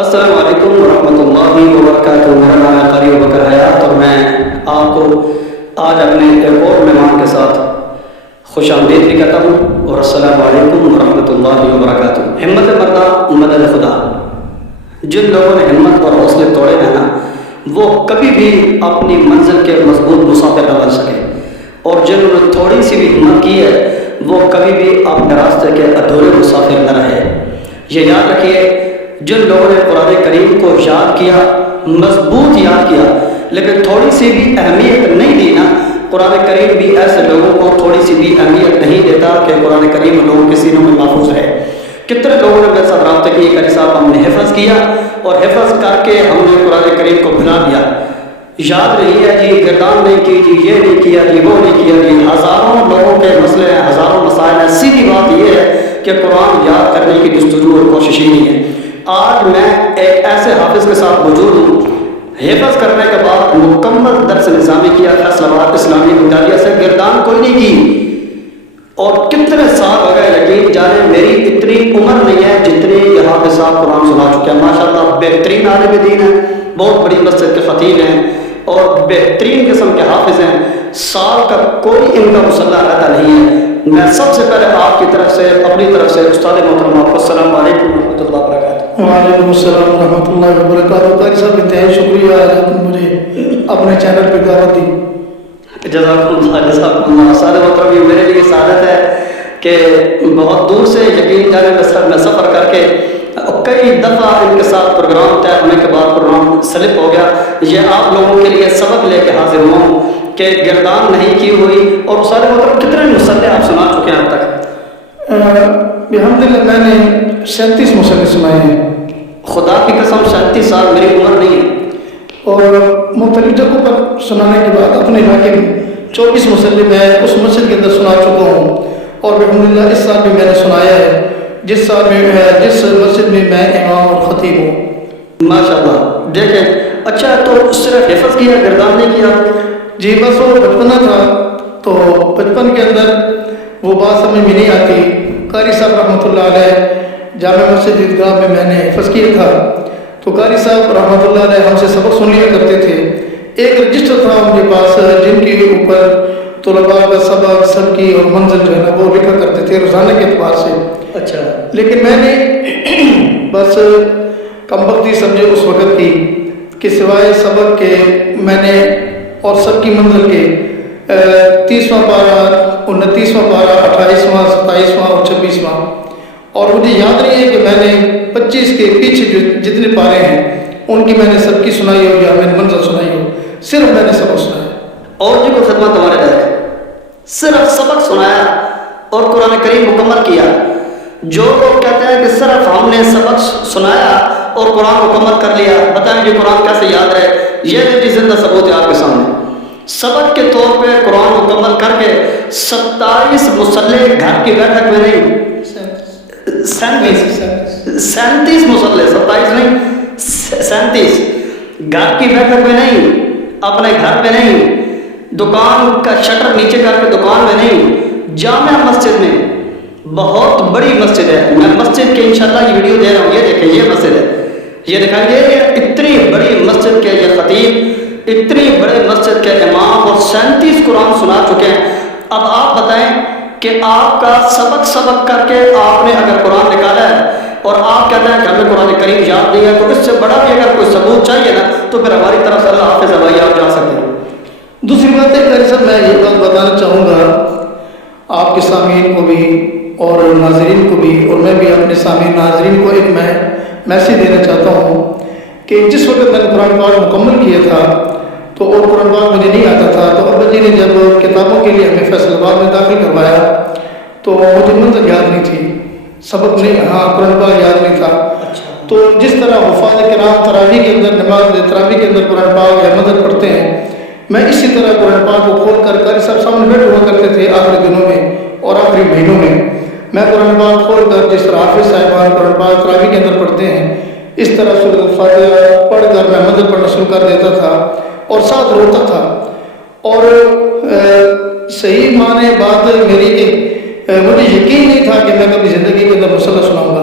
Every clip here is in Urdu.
السلام علیکم ورحمۃ اللہ وبرکاتہ۔ میرا نام ہے قاری بکر حیات اور میں آپ کو آج اپنے ایک اور مہمان کے ساتھ خوش آمدید بھی کہتا ہوں اور السلام علیکم ورحمۃ اللہ وبرکاتہ۔ ہمت مردہ مدد خدا۔ جن لوگوں نے ہمت اور حوصلے توڑے ہیں نا، وہ کبھی بھی اپنی منزل کے مضبوط مسافر نہ بن سکے، اور جنہوں نے تھوڑی سی بھی ہمت کی ہے وہ کبھی بھی اپنے راستے کے ادھورے مسافر نہ رہے۔ یہ یاد رکھیے، جن لوگوں نے قرآن کریم کو یاد کیا، مضبوط یاد کیا، لیکن تھوڑی سی بھی اہمیت نہیں دی نا، قرآن کریم بھی ایسے لوگوں کو تھوڑی سی بھی اہمیت نہیں دیتا کہ قرآن کریم لوگوں کے سینوں میں محفوظ رہے۔ کتنے لوگوں نے میرے ساتھ رابطہ کیے، قاری صاحب ہم نے حفظ کیا اور حفظ کر کے ہم نے قرآن کریم کو بھلا دیا، یاد نہیں ہے جی، گردان نہیں کی جی، یہ نہیں کیا جی، وہ نہیں کیا جی۔ ہزاروں لوگوں کے مسئلے ہیں، ہزاروں مسائل ہیں، سیدھی بات یہ ہے کہ قرآن یاد کرنے کی جستجو اور کوشش ہی نہیں ہے۔ آج میں ایک ایسے حافظ کے ساتھ موجود ہوں، حفظ کرنے کے بعد مکمل درس نظامی کیا فیصل آباد اسلامی مطالعہ سے، گردان کوئی نہیں کی، اور کتنے سال ہو گئے یقین جانے میری اتنی عمر نہیں ہے جتنی یہ حافظ صاحب قرآن سنا چکے ہیں۔ ماشاءاللہ بہترین عالم دین ہیں، بہت بڑی مسجد کے خطیب ہیں اور بہترین قسم کے حافظ ہیں، سال کا کوئی ان کا مسلح رہتا نہیں ہے۔ میں سب سے پہلے آپ کی طرف سے، اپنی طرف سے استاد محترم آپ کو السلام علیکم ورحمۃ اللہ وبرکاتہ۔ وعلیکم السلام ورحمۃ اللہ وبرکاتہ۔ قاری صاحب انتہائی شکریہ، آج آپ نے مجھے اپنے چینل پہ دعوت دی۔ جزاکم اللہ، جزاکم اللہ۔ استاد محترم، یہ میرے لیے سعادت ہے کہ بہت دور سے یقین جانے میں سفر کر کے کئی دفعہ ان کے ساتھ پروگرام طے ہونے کے بعد پروگرام سلپ ہو گیا، یہ آپ لوگوں کے لیے سبق لے کے حاضر ہوں کہ گردان نہیں کی ہوئی۔ اور استاد محترم کتنے مسئلے آپ سنا چکے ہیں اب تک؟ الحمدللہ میں نے 37 مسئلے سنائے ہیں۔ خدا کی قسم 37 سال میری عمر نہیں ہے، اور مختلف جگہوں پر سنانے کے بعد اپنے علاقے میں 24 مسئلے میں اس مسجد کے اندر سنا چکا ہوں، اور الحمدللہ اس سال بھی میں نے سنایا ہے، جس مسجد میں میں امام اور خطیب ہوں۔ ماشاءاللہ۔ دیکھیں، اچھا تو صرف حفظ کیا، گردان نہیں کیا؟ جی بس وہ بچپنا تھا، تو بچپن کے اندر وہ بات سمجھ میں نہیں آتی۔ قاری صاحب رحمۃ اللہ علیہ جامع مسجد عیدگاہ میں نے حفظ کیا تھا، تو قاری صاحب رحمۃ اللہ علیہ ہم سے سبق سن لیا کرتے تھے۔ ایک رجسٹر تھا ان کے پاس جن کے اوپر طلباء کا سبق، سب کی اور منزل جو ہے نا وہ لکھا کرتے تھے روزانہ کے اعتبار سے۔ اچھا، لیکن میں نے بس کم بختی سمجھے اس وقت کی کہ سوائے سبق کے میں نے اور سب کی منزل کے 30واں پارہ، 29واں پارہ، 28واں، 27واں اور 26واں، اور مجھے یاد نہیں ہے کہ میں نے 25 کے پیچھے جو جتنے پارے ہیں ان کی میں نے سب کی سنائی ہو یا میں نے منزل سنائی ہو، صرف میں نے سبق سنایا۔ اور جی کوئی خدمت ہمارے ہے، صرف سبق سنایا اور قرآن کریم مکمل کیا۔ جو لوگ کہتے ہیں کہ صرف ہم نے سبق سنایا اور قرآن مکمل کر لیا، بتائیں جی قرآن کیسے یاد رہے؟ یہ بھی زندہ ثبوت ہے آپ کے سامنے۔ سبق کے طور پہ قرآن مکمل کر کے 27 مصلے گھر کی بیٹھک میں نہیں، 37 مصلے، 27 نہیں 37، گھر کی بیٹھک میں نہیں، اپنے گھر میں نہیں، دکان کا شٹر نیچے کر کے دکان میں نہیں، جامع مسجد میں، بہت بڑی مسجد ہے۔ میں مسجد کے انشاءاللہ یہ ویڈیو دے رہا ہوں، یہ دیکھیں، یہ مسجد ہے، یہ دکھائی دے رہی ہے، اتنی بڑی مسجد کے یہ خطیب، اتنی بڑے مسجد کے امام، اور 37 قرآن سنا چکے ہیں۔ اب آپ بتائیں کہ آپ کا سبق کر کے آپ نے اگر قرآن نکالا ہے اور آپ کہتے ہیں کہ ہمیں قرآن کریم یاد نہیں ہے، تو اس سے بڑا بھی اگر کوئی ثبوت چاہیے نا تو پھر ہماری طرف سے اللہ حافظ بھائی آپ جا سکتے ہیں۔ دوسری بات ہے قاری صاحب، میں یہ بات بتانا چاہوں گا آپ کے سامعین کو بھی اور ناظرین کو بھی، اور میں بھی اپنے سامعین ناظرین کو ایک میں میسیج دینا چاہتا ہوں کہ جس وقت میں نے قرآن پاک مکمل کیا تھا تو اور قرآن پاک مجھے نہیں آتا تھا، تو ابا جی نے جب کتابوں کے لیے ہمیں فیصل آباد میں داخل کروایا تو مجھے منزل یاد نہیں تھی، سبق نہیں، ہاں قرآن پاک یاد نہیں تھا۔ تو جس طرح حفاظ کرام تراویح کے اندر تراویح کے اندر قرآن پاک یا مدد پڑھتے ہیں، میں اسی طرح قرآن پاک کو کھول کر قاری صاحب سامنے بیٹھے ہوا کرتے تھے آخری دنوں میں اور آخری مہینوں میں، میں قرآن پاک کھول کر جس طرح حافظ صاحبان قرآن پاک تراویح کے اندر پڑھتے ہیں اس طرح سورۃ الفاتحہ پڑھ کر میں مدد پڑھنا شروع کر دیتا تھا اور ساتھ روتا تھا۔ اور صحیح معنی بات میری کہ مجھے یقین نہیں تھا کہ میں کبھی زندگی کے اندر مسئلہ سناؤں گا،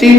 3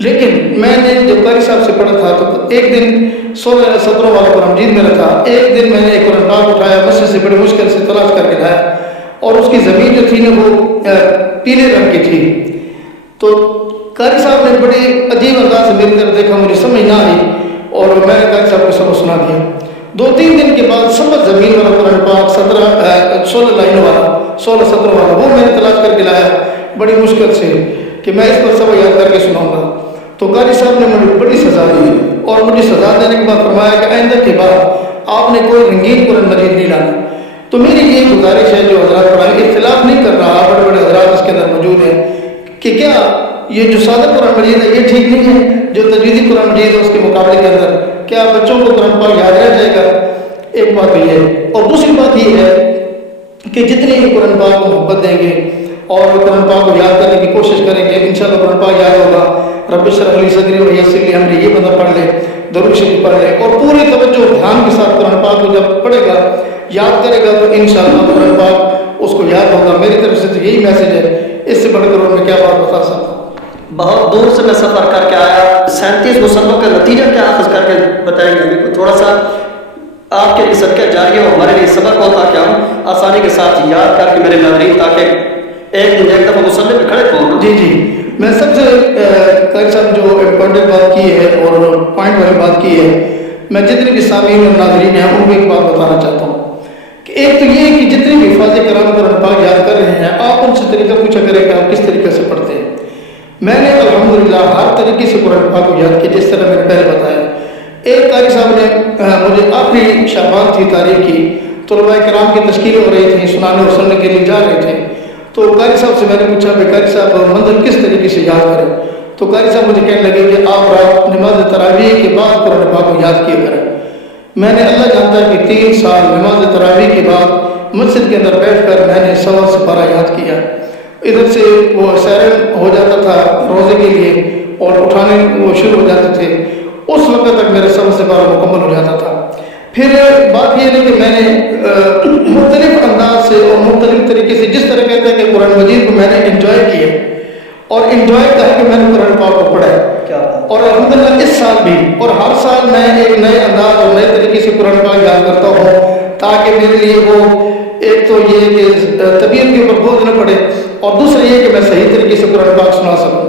لیکن میں نے جب قاری صاحب سے پڑھا تھا تو ایک دن 16-17 والا قرآن مجید میرا تھا. ایک دن میں نے ایک قرآن پاک اٹھایا, مسجد سے بڑی مشکل سے تلاش کر کے لایا, اور اس کی زمین جو تھی نا وہ پیلے رنگ کی تھی. تو قاری صاحب نے بڑے عجیب انداز سے میری طرف دیکھا, مجھے سمجھ نہ آئی, اور میں نے قاری صاحب کو سبق سنا دیا. 2-3 دن کے بعد سبق زمین والا قرآن پاک 16 لائنوں والا 16-17 والا وہ میں نے تلاش کر کے لایا بڑی مشکل سے کہ میں اس پر سبق یاد کر کے سناؤں گا. تو قاری صاحب نے مجھے بڑی سزا دی, اور مجھے سزا دینے کے بعد فرمایا کہ آئندہ کے بعد آپ نے کوئی رنگین قرآن مجید نہیں لانا. تو میری یہ گزارش ہے جو حضرات پڑھائیں, اختلاف نہیں کر رہا, بڑے بڑے حضرات اس کے اندر موجود ہیں, کہ کیا یہ جو سادہ قرآن مجید ہے یہ ٹھیک نہیں ہے, جو تجویدی قرآن مجید ہے اس کے مقابلے کے اندر کیا بچوں کو قرآن پاک یاد رہ جائے گا؟ ایک بات یہ ہے. اور دوسری بات یہ ہے کہ جتنے بھی قرآن پاک کو محبت دیں گے اور قرآن پاک کو یاد کرنے کی کوشش کریں گے, انشاءاللہ قرآن پاک یاد ہوگا. رب اشرح لی صدری ویسر لی امری, یہ بندہ پڑھ لے, درود شریف پڑھ لے, اور پوری توجہ دھیان کے ساتھ قرآن پاک کو جب پڑھے گا, یاد کرے گا, تو انشاءاللہ قرآن پاک اس کو یاد ہوگا. میری طرف سے تو یہی میسج ہے, اس سے بڑھ کر اور میں کیا بات بتا سکتا ہوں. بہت دور سے میں سفر کر کے آیا, 37 مصنفوں کا نتیجہ کیا اخذ کر کے بتائیں گے ابھی کو تھوڑا سا آپ کے لیے صدقہ جاریہ اور ہمارے لیے سبق ہوتا کہ ہم آسانی کے ساتھ یاد کر کے میرے ناظرین تاکہ ایک دفعہ مصنف پہ کھڑے ہوں. جی جی, میں سب سے قاری صاحب جو امپورٹنٹ بات کی ہے اور پوائنٹ والی بات کی ہے, میں جتنے بھی سامعین اور ناظرین ہیں ان کو ایک بات بتانا چاہتا ہوں کہ ایک تو یہ کہ جتنے بھی حفاظ کرام قرآن پاک یاد کر رہے ہیں, آپ ان سے طریقہ پوچھا کریں کہ آپ کس طریقے سے پڑھتے ہیں. میں نے الحمدللہ ہر طریقے سے قرآن پاک کو یاد کیا, جس طرح میں نے پہلے بتایا. ایک قاری صاحب نے مجھے آخری شعبان تھی تاریخ کی, طلباء کرام کی تشکیل ہو رہی تھی, سنانے اور سننے کے لیے جا رہے تھے. تو قاری صاحب سے میں نے پوچھا کہ قاری صاحب منزل کس طریقے سے یاد کریں. تو قاری صاحب مجھے کہنے لگے کہ آپ رات نماز تراویح کے بعد قرآن پاک کو یاد کیا کریں. میں نے اللہ جانتا ہے کہ 3 سال نماز تراویح کے بعد مسجد کے اندر بیٹھ کر میں نے 100 سپارہ یاد کیا. ادھر سے وہ سیر ہو جاتا تھا روزے کے لیے اور اٹھانے وہ شروع ہو جاتے تھے, اس وقت تک میرا 100 سپارہ مکمل ہو جاتا تھا. پھر بات یہ ہے کہ میں نے مختلف انداز سے اور مختلف طریقے سے, جس طرح کہتے ہیں کہ قرآن مجید کو میں نے انجوائے کیا, اور انجوائے کہا کہ میں نے قرآن پاک کو پڑھا ہے, اور الحمدللہ اس سال بھی اور ہر سال میں ایک نئے انداز اور نئے طریقے سے قرآن پاک یاد کرتا ہوں, تاکہ میرے لیے وہ ایک تو یہ کہ طبیعت کے اوپر بوجھ نہ پڑے, اور دوسرا یہ کہ میں صحیح طریقے سے قرآن پاک سنا سکوں.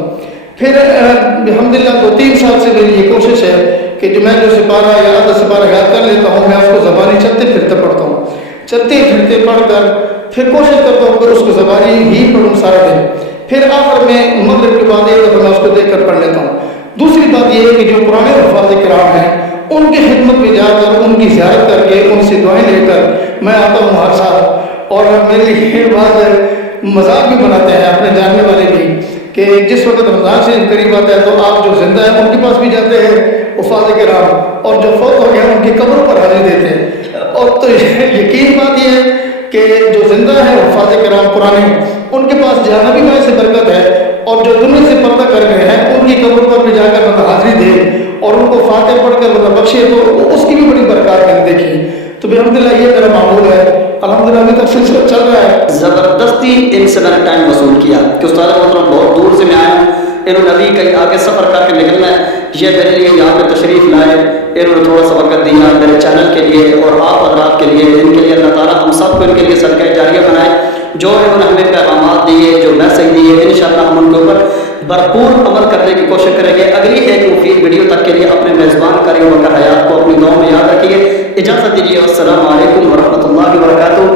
پھر الحمدللہ 2-3 سال سے میری یہ کوشش ہے کہ جو میں جو سپارہ یا آدھا سپارہ یاد کر لیتا ہوں, میں اس کو زبانی چلتے پھرتے پڑھتا ہوں, چلتے پھرتے پڑھ کر پھر کوشش کرتا ہوں کہ اس کو زبانی ہی پڑھوں سارا دن. پھر آخر میں مغرب کے بعد ایک دفعہ میں اس کو دیکھ کر پڑھ لیتا ہوں. دوسری بات یہ ہے کہ جو پرانے حفاظ کرام ہیں ان کی خدمت میں جا کر, ان کی زیارت کر کے, ان سے دعائیں لے کر میں آتا ہوں ہر سال. اور میری یہ بات مذاق بھی بناتے ہیں اپنے جاننے والے بھی کہ جس وقت رمضان سے قریب آتا ہے تو آپ جو زندہ ہیں ان کے پاس بھی جاتے ہیں حفاظ کرام, اور جو فوت ہو گئے ہیں ان کی قبروں پر حاضری دیتے ہیں. اور تو یقین بات یہ ہے کہ جو زندہ ہیں حفاظ کرام پرانے, ان کے پاس جانا بھی باعث برکت ہے, اور جو دنیا سے پردہ کر گئے ہیں ان کی قبروں پر بھی جا کر حاضری دے اور ان کو فاتح پڑھ کر بخشے, تو اس کی بھی بڑی برکات میں نے دیکھی. تو الحمدللہ یہ میرا معمول ہے, الحمدللہ ابھی تک سلسلہ چل رہا ہے. زبردستی ان سے میں نے ٹائم وصول کیا کہ استاد محترم بہت دور سے میں آیا ہوں, انہوں نے ابھی کہیں آگے سفر کر کے نکلنا ہے, یہ میرے لیے یہاں پہ تشریف لائے, انہوں نے تھوڑا سا وقت دیا میرے چینل کے لیے اور آپ حضرات کے لیے. ان کے لیے اللہ تعالیٰ ہم سب کو ان کے لیے صدقہ جاریہ بنائے. جو انہوں نے ہمیں پیغامات دیے, جو میسج دیے, انشاءاللہ ہم ان کے اوپر بھرپور عمل کرنے کی کوشش کریں گے. اگلی ایک مفید ویڈیو تک کے لیے اپنے میزبان قاری ابوبکر حیات کو اپنی دعاؤں میں یاد رکھیے. اجازت دیجیے, السلام علیکم ورحمۃ اللہ وبرکاتہ.